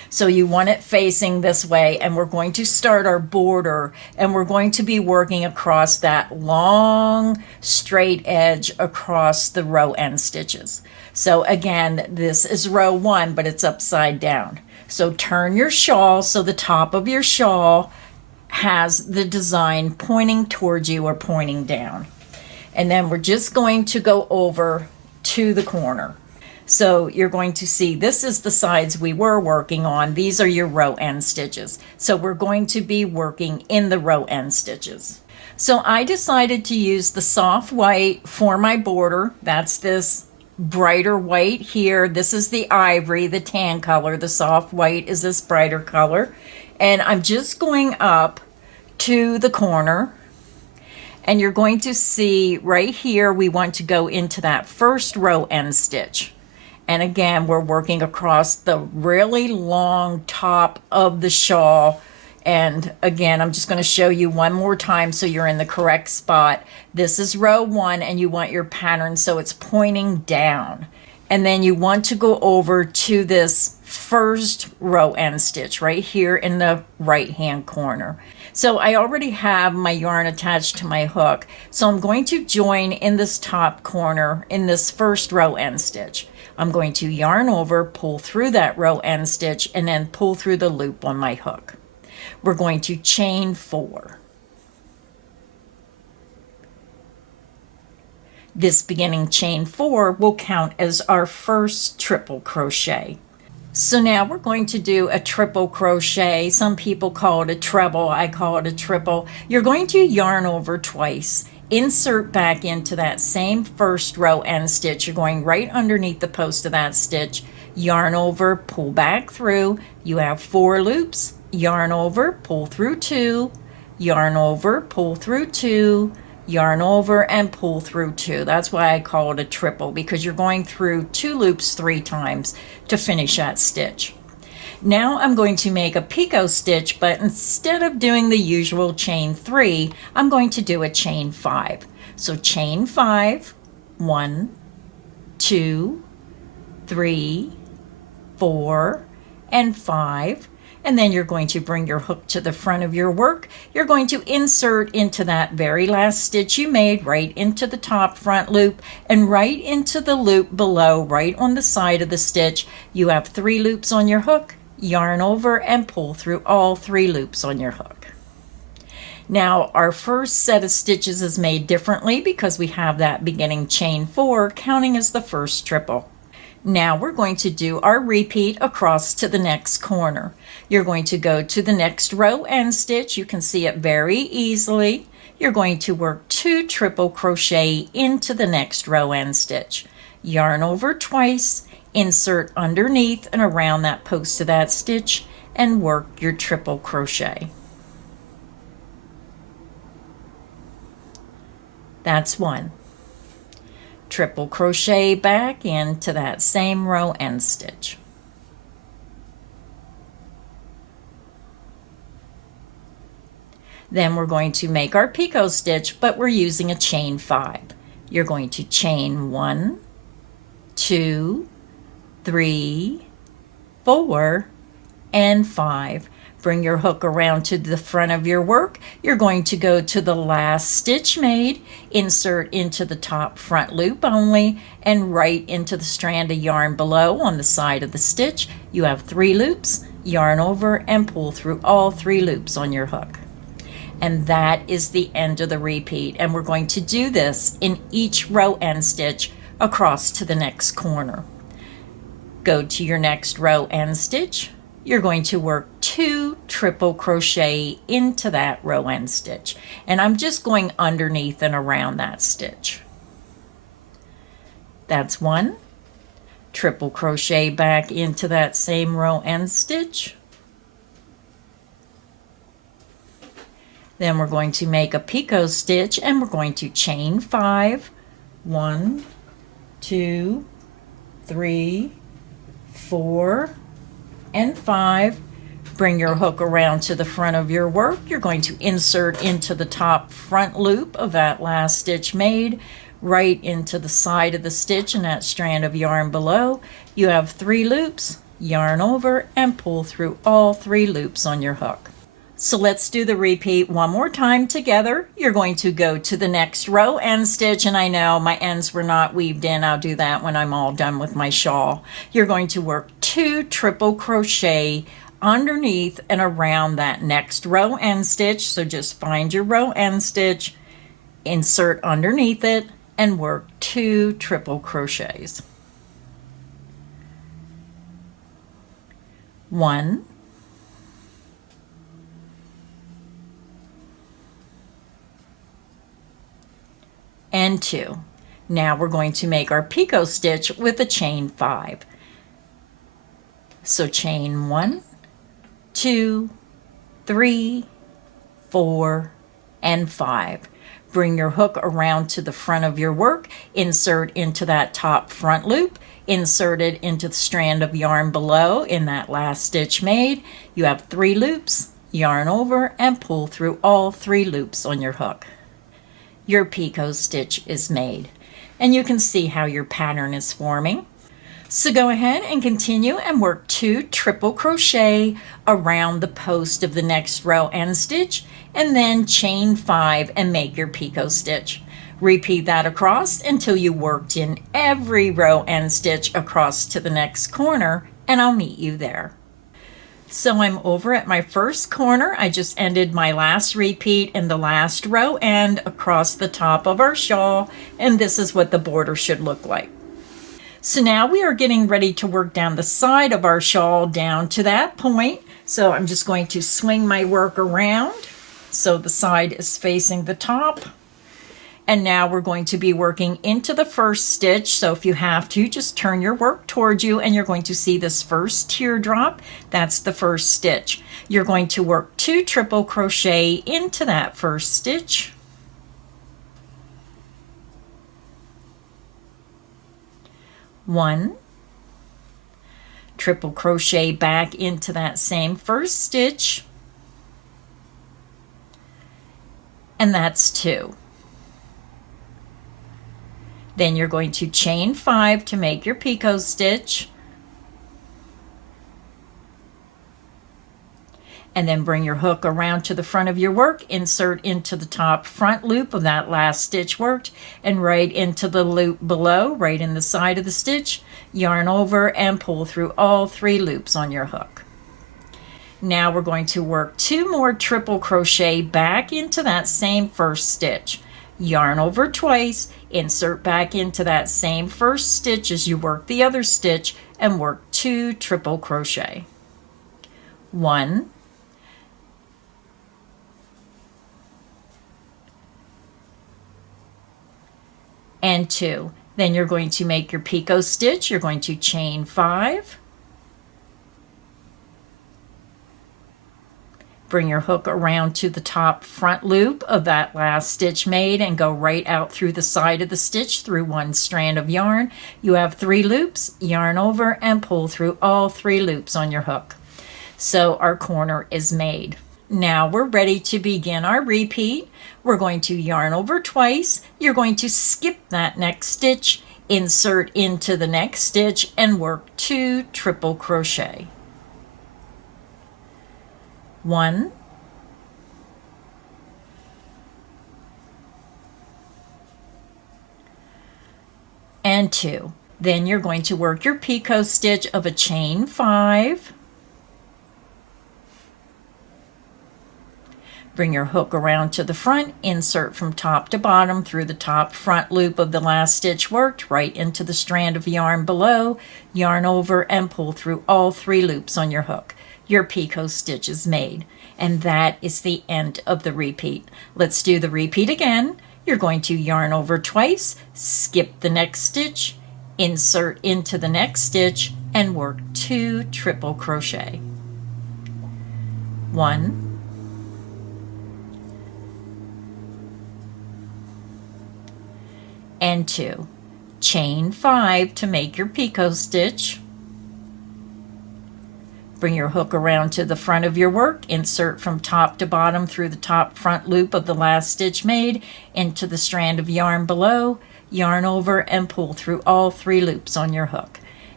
So you want it facing this way, and we're going to start our border, and we're going to be working across that long straight edge across the row end stitches. So again, this is row 1, but it's upside down. So turn your shawl so the top of your shawl has the design pointing towards you or pointing down. And then we're just going to go over to the corner. So you're going to see this is the sides we were working on. These are your row end stitches. So we're going to be working in the row end stitches. So I decided to use the soft white for my border. That's this brighter white here. This is the ivory, the tan color. The soft white is this brighter color. And I'm just going up to the corner. And you're going to see right here, we want to go into that first row end stitch. And again, we're working across the really long top of the shawl. And again, I'm just going to show you one more time so you're in the correct spot. This is row 1, and you want your pattern so it's pointing down. And then you want to go over to this first row end stitch right here in the right hand corner. So I already have my yarn attached to my hook. So I'm going to join in this top corner in this first row end stitch. I'm going to yarn over, pull through that row end stitch, and then pull through the loop on my hook. We're going to chain 4. This beginning chain 4 will count as our first triple crochet. So now we're going to do a triple crochet. Some people call it a treble. I call it a triple. You're going to yarn over twice. Insert back into that same first row end stitch. You're going right underneath the post of that stitch. Yarn over, pull back through. You have 4 loops. Yarn over, pull through 2. Yarn over, pull through 2. Yarn over and pull through 2. That's why I call it a triple, because you're going through 2 loops 3 times to finish that stitch. Now I'm going to make a picot stitch, but instead of doing the usual chain 3, I'm going to do a chain 5. So chain 5, 1, 2, 3, 4, and 5. And then you're going to bring your hook to the front of your work. You're going to insert into that very last stitch you made right into the top front loop and right into the loop below, right on the side of the stitch. You have 3 loops on your hook. Yarn over and pull through all 3 loops on your hook. Now our first set of stitches is made differently because we have that beginning chain 4 counting as the first triple. Now we're going to do our repeat across to the next corner. You're going to go to the next row end stitch. You can see it very easily. You're going to work 2 triple crochet into the next row end stitch. Yarn over twice, insert underneath and around that post of that stitch, and work your triple crochet. That's 1. Triple crochet back into that same row end stitch. Then we're going to make our picot stitch, but we're using a chain 5. You're going to chain 1, 2, 3, 4, and 5. Bring your hook around to the front of your work. You're going to go to the last stitch made, insert into the top front loop only, and right into the strand of yarn below on the side of the stitch. You have 3 loops, yarn over and pull through all 3 loops on your hook. And that is the end of the repeat. And we're going to do this in each row end stitch across to the next corner. Go to your next row end stitch. You're going to work 2 triple crochet into that row end stitch. And I'm just going underneath and around that stitch. That's 1. Triple crochet back into that same row end stitch. Then we're going to make a picot stitch and we're going to chain 5. 1, 2, 3, 4, and 5. Bring your hook around to the front of your work. You're going to insert into the top front loop of that last stitch made, right into the side of the stitch and that strand of yarn below. You have 3 loops, yarn over, and pull through all 3 loops on your hook. So let's do the repeat one more time together. You're going to go to the next row end stitch, and I know my ends were not weaved in. I'll do that when I'm all done with my shawl. You're going to work 2 triple crochet underneath and around that next row end stitch. So just find your row end stitch, insert underneath it, and work 2 triple crochets. 1, and 2. Now we're going to make our picot stitch with a chain 5. So chain 1, 2, 3, 4, and 5. Bring your hook around to the front of your work, insert into that top front loop, insert it into the strand of yarn below in that last stitch made. You have 3 loops, yarn over, and pull through all 3 loops on your hook. Your picot stitch is made, and you can see how your pattern is forming. So go ahead and continue and work 2 triple crochet around the post of the next row end stitch, and then chain 5 and make your picot stitch. Repeat that across until you worked in every row end stitch across to the next corner, and I'll meet you there. So I'm over at my first corner. I just ended my last repeat in the last row end across the top of our shawl, and this is what the border should look like. So now we are getting ready to work down the side of our shawl down to that point. So I'm just going to swing my work around so the side is facing the top. And now we're going to be working into the first stitch. So if you have to, just turn your work towards you and you're going to see this first teardrop. That's the first stitch. You're going to work 2 triple crochet into that first stitch. 1, triple crochet back into that same first stitch, and that's 2. Then you're going to chain 5 to make your picot stitch, and then bring your hook around to the front of your work, insert into the top front loop of that last stitch worked, and right into the loop below, right in the side of the stitch, yarn over and pull through all 3 loops on your hook. Now we're going to work 2 more triple crochet back into that same first stitch. Yarn over twice, insert back into that same first stitch as you work the other stitch, and work 2 triple crochet. 1, and 2. Then you're going to make your picot stitch. You're going to chain 5. Bring your hook around to the top front loop of that last stitch made and go right out through the side of the stitch through 1 strand of yarn. You have 3 loops, yarn over and pull through all 3 loops on your hook. So our corner is made. Now we're ready to begin our repeat. We're going to yarn over twice. You're going to skip that next stitch, insert into the next stitch, and work 2 triple crochet. 1, and 2. Then you're going to work your picot stitch of a chain 5. Bring your hook around to the front, insert from top to bottom through the top front loop of the last stitch worked right into the strand of yarn below, yarn over and pull through all 3 loops on your hook. Your picot stitch is made, and that is the end of the repeat. Let's do the repeat again. You're going to yarn over twice, skip the next stitch, insert into the next stitch, and work 2 triple crochet. 1, and 2. Chain 5 to make your picot stitch. Bring your hook around to the front of your work, insert from top to bottom through the top front loop of the last stitch made into the strand of yarn below, yarn over and pull through all 3 loops on your hook.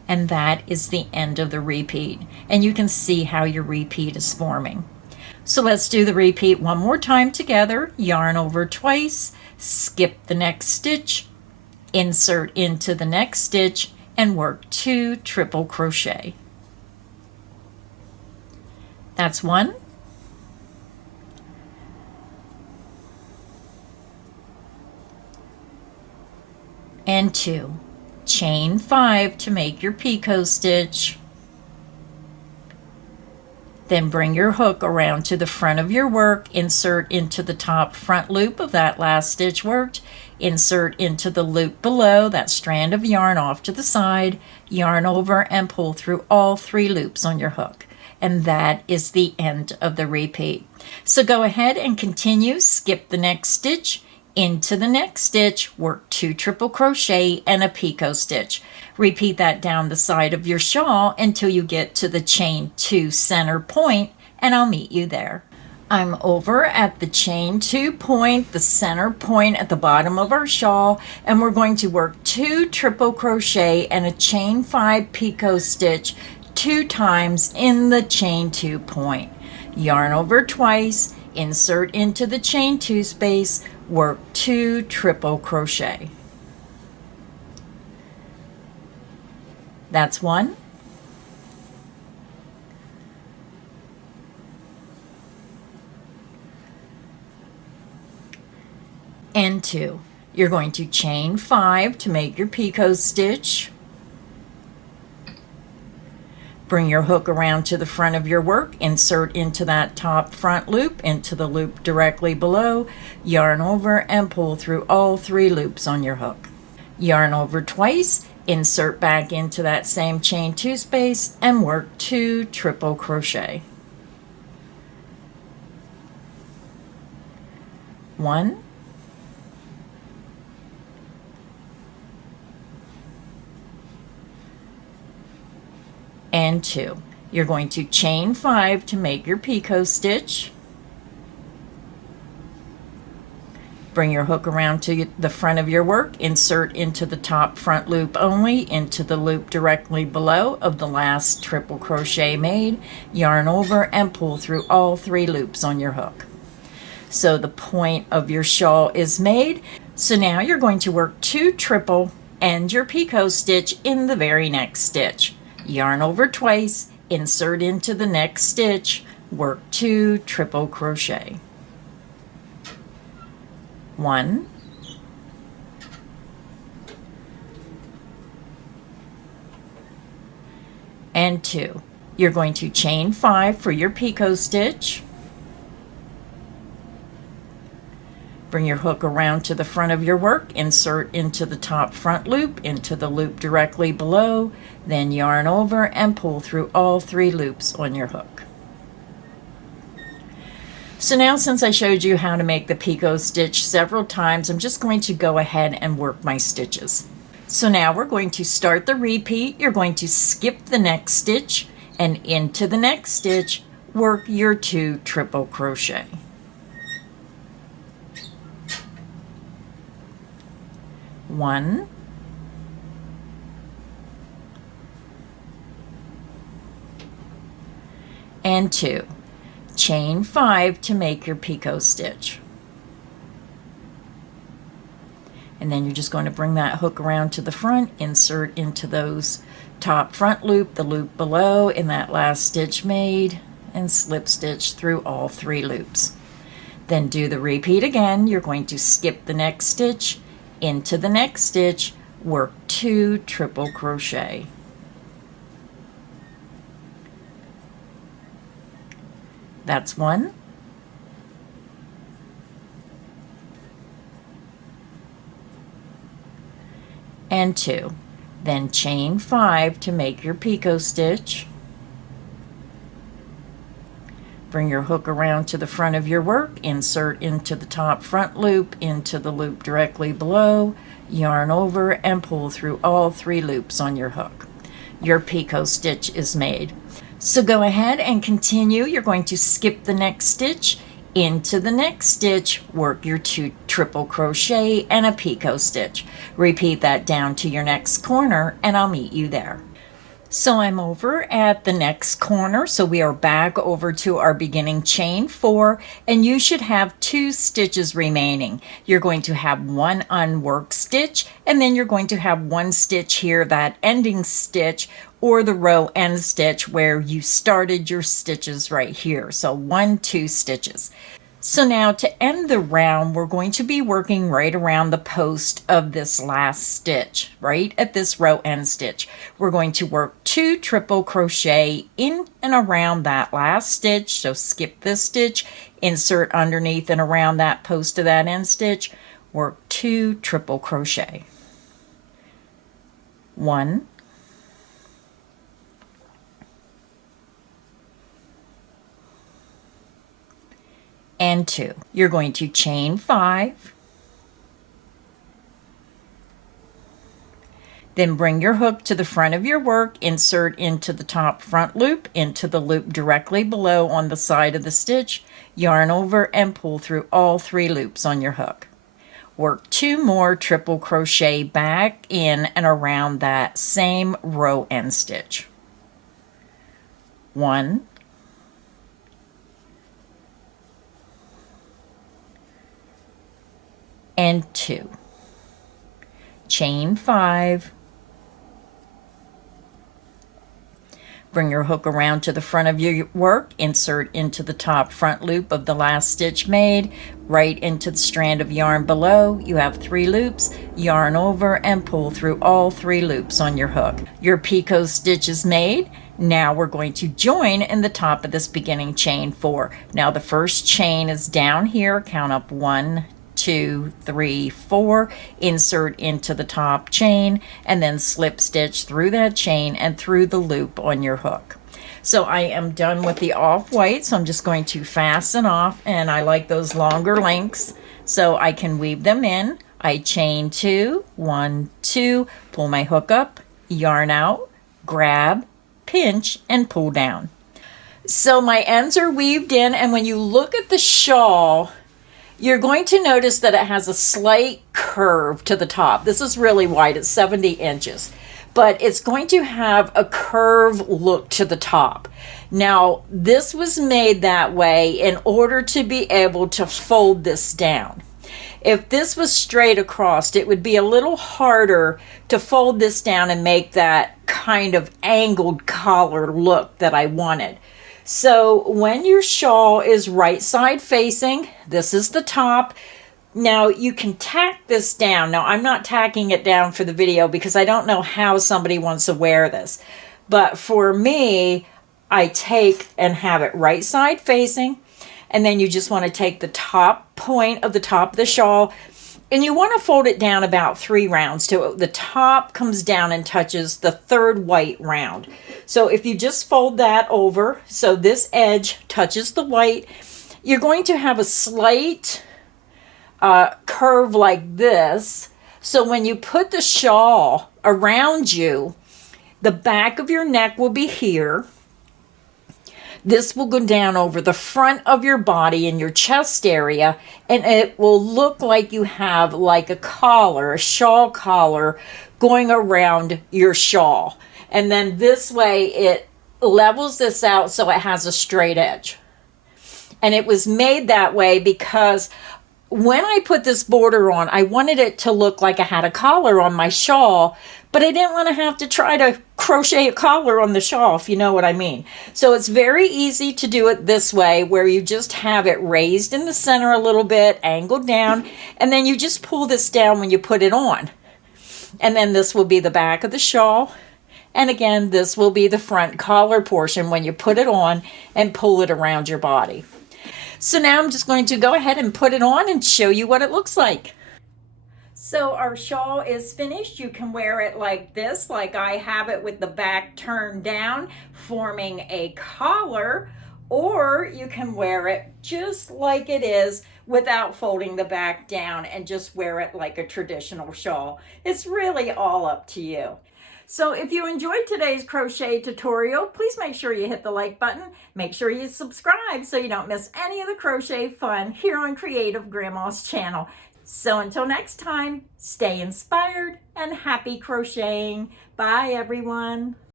And that is the end of the repeat. And you can see how your repeat is forming. So let's do the repeat one more time together. Yarn over twice, skip the next stitch, insert into the next stitch, and work 2 triple crochet. That's 1. And 2. Chain 5 to make your picot stitch. Then bring your hook around to the front of your work, insert into the top front loop of that last stitch worked, insert into the loop below that strand of yarn off to the side, yarn over and pull through all 3 loops on your hook. And that is the end of the repeat. So go ahead and continue, skip the next stitch, into the next stitch, work 2 triple crochet and a picot stitch. Repeat that down the side of your shawl until you get to the chain 2 center point, and I'll meet you there. I'm over at the chain 2 point, the center point at the bottom of our shawl, and we're going to work 2 triple crochet and a chain 5 picot stitch 2 times in the chain 2 point. Yarn over twice, insert into the chain 2 space, work 2 triple crochet. That's 1. And 2. You're going to chain 5 to make your picot stitch. Bring your hook around to the front of your work, insert into that top front loop, into the loop directly below, yarn over and pull through all 3 loops on your hook. Yarn over twice, insert back into that same chain 2 space and work 2 triple crochet. 1, and 2. You're going to chain 5 to make your picot stitch. Bring your hook around to the front of your work, insert into the top front loop only, into the loop directly below of the last triple crochet made, yarn over and pull through all 3 loops on your hook. So the point of your shawl is made. So now you're going to work 2 triple and your picot stitch in the very next stitch. Yarn over twice, insert into the next stitch, work 2 triple crochet. 1, and 2. You're going to chain 5 for your picot stitch. Bring your hook around to the front of your work, insert into the top front loop, into the loop directly below, then yarn over and pull through all 3 loops on your hook. So now, since I showed you how to make the picot stitch several times, I'm just going to go ahead and work my stitches. So now we're going to start the repeat. You're going to skip the next stitch and into the next stitch, work your 2 triple crochet. 1, and 2. Chain 5 to make your picot stitch. And then you're just going to bring that hook around to the front, insert into those top front loop, the loop below in that last stitch made, and slip stitch through all 3 loops. Then do the repeat again. You're going to skip the next stitch, into the next stitch, work 2 triple crochet. That's 1, and 2. Then chain 5 to make your picot stitch. Bring your hook around to the front of your work, insert into the top front loop, into the loop directly below, yarn over and pull through all 3 loops on your hook. Your picot stitch is made. So go ahead and continue. You're going to skip the next stitch, into the next stitch, work your 2 triple crochet and a picot stitch. Repeat that down to your next corner and I'll meet you there. So I'm over at the next corner, so we are back over to our beginning chain 4, and you should have 2 stitches remaining. You're going to have one unworked stitch, and then you're going to have 1 stitch here, that ending stitch, or the row end stitch where you started your stitches right here. So 1, 2 stitches. So now to end the round, we're going to be working right around the post of this last stitch, right at this row end stitch. We're going to work 2 triple crochet in and around that last stitch. So skip this stitch, insert underneath and around that post of that end stitch, work 2 triple crochet. 1, and 2. You're going to chain 5, then bring your hook to the front of your work, insert into the top front loop, into the loop directly below on the side of the stitch, yarn over and pull through all 3 loops on your hook. Work 2 more triple crochet back in and around that same row end stitch. 1, and 2. Chain 5. Bring your hook around to the front of your work, insert into the top front loop of the last stitch made, right into the strand of yarn below. You have 3 loops, yarn over and pull through all 3 loops on your hook. Your picot stitch is made. Now we're going to join in the top of this beginning chain 4. Now the first chain is down here, count up 1, 2, 3, 4, insert into the top chain, and then slip stitch through that chain and through the loop on your hook. So I am done with the off-white, so I'm just going to fasten off, and I like those longer lengths so I can weave them in. I chain 2, 1, 2, pull my hook up, yarn out, grab, pinch, and pull down. So my ends are weaved in, and when you look at the shawl, you're going to notice that it has a slight curve to the top. This is really wide, it's 70 inches, but it's going to have a curve look to the top. Now, this was made that way in order to be able to fold this down. If this was straight across, it would be a little harder to fold this down and make that kind of angled collar look that I wanted. So when your shawl is right side facing, this is the top. Now you can tack this down. Now I'm not tacking it down for the video because I don't know how somebody wants to wear this. But for me, I take and have it right side facing. And then you just want to take the top point of the top of the shawl, and you want to fold it down about 3 rounds till the top comes down and touches the 3rd white round. So if you just fold that over, so this edge touches the white, you're going to have a slight curve like this. So when you put the shawl around you, the back of your neck will be here. This will go down over the front of your body in your chest area, and it will look like you have like a collar, a shawl collar, going around your shawl. And then this way it levels this out so it has a straight edge. And it was made that way because when I put this border on, I wanted it to look like I had a collar on my shawl, but I didn't want to have to try to crochet a collar on the shawl, if you know what I mean. So it's very easy to do it this way, where you just have it raised in the center a little bit, angled down, and then you just pull this down when you put it on. And then this will be the back of the shawl. And again, this will be the front collar portion when you put it on and pull it around your body. So now I'm just going to go ahead and put it on and show you what it looks like. So our shawl is finished. You can wear it like this, like I have it with the back turned down, forming a collar, or you can wear it just like it is without folding the back down and just wear it like a traditional shawl. It's really all up to you. So if you enjoyed today's crochet tutorial, please make sure you hit the like button. Make sure you subscribe so you don't miss any of the crochet fun here on Creative Grandma's channel. So until next time, stay inspired and happy crocheting. Bye, everyone.